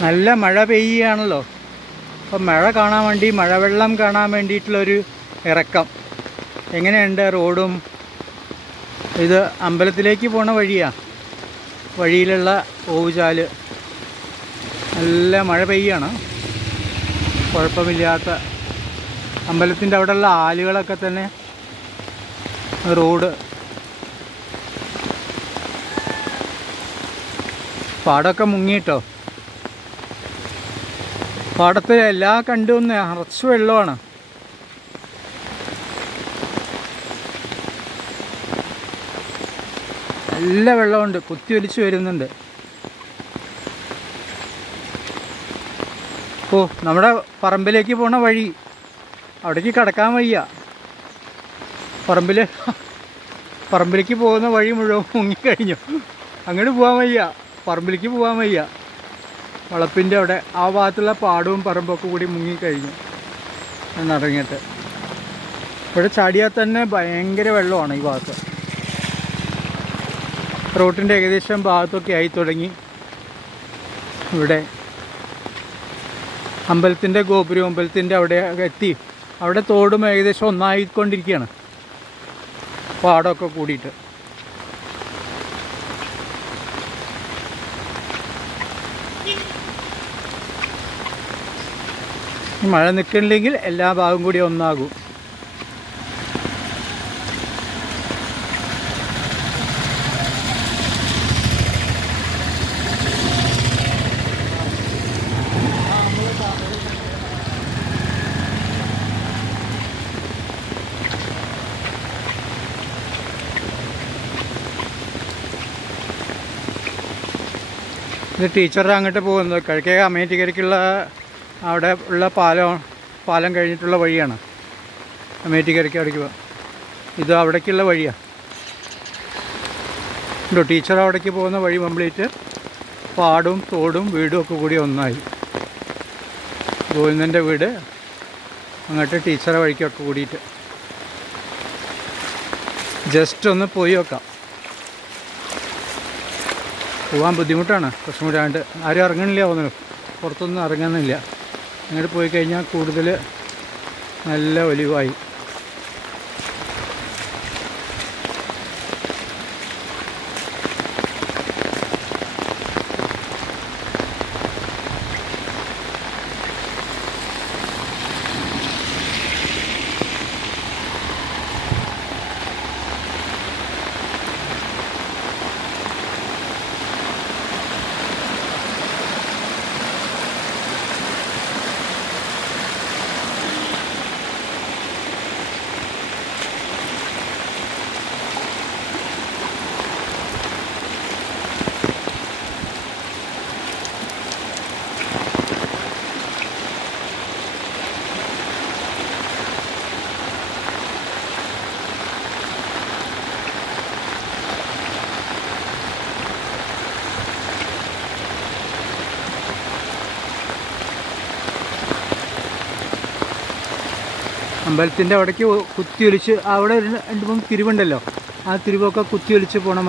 നല്ല മഴ പെയ്യുകയാണല്ലോ. അപ്പം മഴ കാണാൻ വേണ്ടി മഴവെള്ളം കാണാൻ വേണ്ടിയിട്ടുള്ളൊരു ഇറക്കം. എങ്ങനെയുണ്ട് റോഡും? ഇത് അമ്പലത്തിലേക്ക് പോണ വഴിയാ? വഴിയിലുള്ള ഓവുചാൽ. നല്ല മഴ പെയ്യാണ്. കുഴപ്പമില്ലാത്ത അമ്പലത്തിന്റെ അവിടെയുള്ള ആലുകളൊക്കെ തന്നെ റോഡ് പാടമൊക്കെ മുങ്ങിയിട്ടോ? പാടത്ത് എല്ലാ കണ്ടും നിറച്ച് വെള്ളമാണ്. നല്ല വെള്ളമുണ്ട് കുത്തി ഒലിച്ച് വരുന്നുണ്ട്. ഓ നമ്മുടെ പറമ്പിലേക്ക് പോണ വഴി. അവിടേക്ക് കടക്കാൻ വയ്യ. പറമ്പിൽ പറമ്പിലേക്ക് പോകുന്ന വഴി മുഴുവൻ മുങ്ങിക്കഴിഞ്ഞു. അങ്ങോട്ട് പോകാൻ വയ്യ പറമ്പിലേക്ക് പോകാൻ വയ്യ. വളപ്പിന്റെ അവിടെ ആ ഭാഗത്തുള്ള പാടവും പറമ്പൊക്കെ കൂടി മുങ്ങിക്കഴിഞ്ഞു. നടങ്ങിയിട്ട് ഇവിടെ ചാടിയാൽ തന്നെ ഭയങ്കര വെള്ളമാണ് ഈ ഭാഗത്ത്. റോട്ടിന്റെ ഏകദേശം ഭാഗത്തൊക്കെ ആയി തുടങ്ങി. ഇവിടെ അമ്പലത്തിന്റെ ഗോപുരം അമ്പലത്തിന്റെ അവിടെ എത്തി. അവിടെ തോടും ഏകദേശം ഒന്നായിക്കൊണ്ടിരിക്കുകയാണ്. പാടമൊക്കെ കൂടിയിട്ട്. മഴ നിൽക്കണില്ലെങ്കിൽ എല്ലാ ഭാഗം കൂടി ഒന്നാകും. ഇത് ടീച്ചറുടെ അങ്ങോട്ട് പോകുന്നത്. കിഴക്കേ അമേറ്റിക്കരയ്ക്കുള്ള അവിടെ ഉള്ള പാലം പാലം കഴിഞ്ഞിട്ടുള്ള വഴിയാണ്. മേറ്റിക്കരയ്ക്ക് അവിടേക്ക് ഇത് അവിടേക്കുള്ള വഴിയാണ് ഉണ്ടോ ടീച്ചർ അവിടേക്ക് പോകുന്ന വഴി കംപ്ലീറ്റ് പാടും തോടും വീടും ഒക്കെ കൂടി ഒന്നായി. ഗോവിന്ദന്റെ വീട് അങ്ങോട്ട് ടീച്ചറെ വഴിക്കൊക്കെ കൂടിയിട്ട്. ജസ്റ്റ് ഒന്ന് പോയി നോക്കാം. പോകാൻ ബുദ്ധിമുട്ടാണ്. പ്രശ്നമില്ലാണ്ട് ആരും ഇറങ്ങണില്ല തോന്നുന്നു. പുറത്തൊന്നും ഇറങ്ങുന്നില്ല. അങ്ങോട്ട് പോയി കഴിഞ്ഞാൽ കൂടുതൽ നല്ല ഒലിവായി. അമ്പലത്തിന്റെ അവിടേക്ക് കുത്തിയൊലിച്ച് അവിടെ ഒരു രണ്ട് മൂന്ന് തിരിവുണ്ടല്ലോ. ആ തിരിവൊക്കെ കുത്തിയൊലിച്ച് പോണ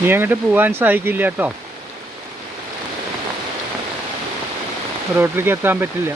നീ അങ്ങോട്ട് പോകാൻ സാധിക്കില്ല കേട്ടോ. റോട്ടിലേക്ക് എത്താൻ പറ്റില്ല.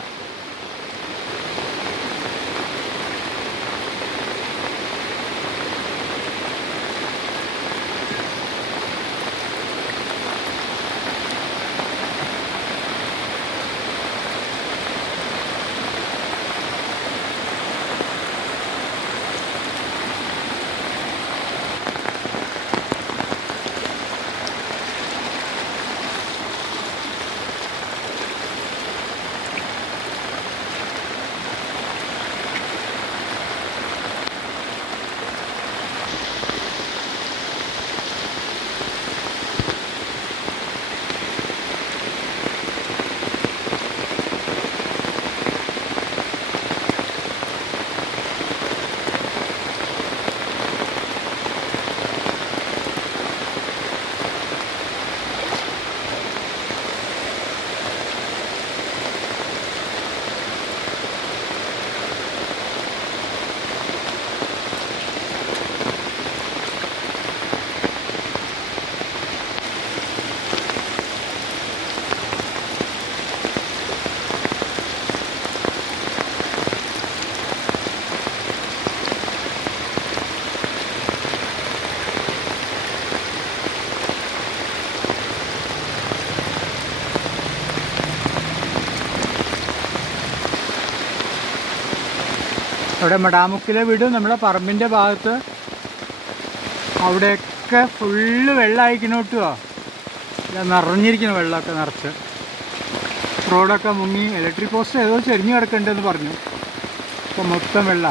അവിടെ മടാമുക്കിലെ വീടും നമ്മുടെ പറമ്പിന്റെ ഭാഗത്ത്. അവിടെയൊക്കെ ഫുള്ള് വെള്ളമായിരിക്കണം കേട്ടോ നിറഞ്ഞിരിക്കണം വെള്ളമൊക്കെ നിറച്ച്. റോഡൊക്കെ മുങ്ങി ഇലക്ട്രിക് പോസ്റ്റ് ഏതോ ചെരിഞ്ഞ് കിടക്കണ്ടെന്ന് പറഞ്ഞു. അപ്പം മൊത്തം വെള്ളം.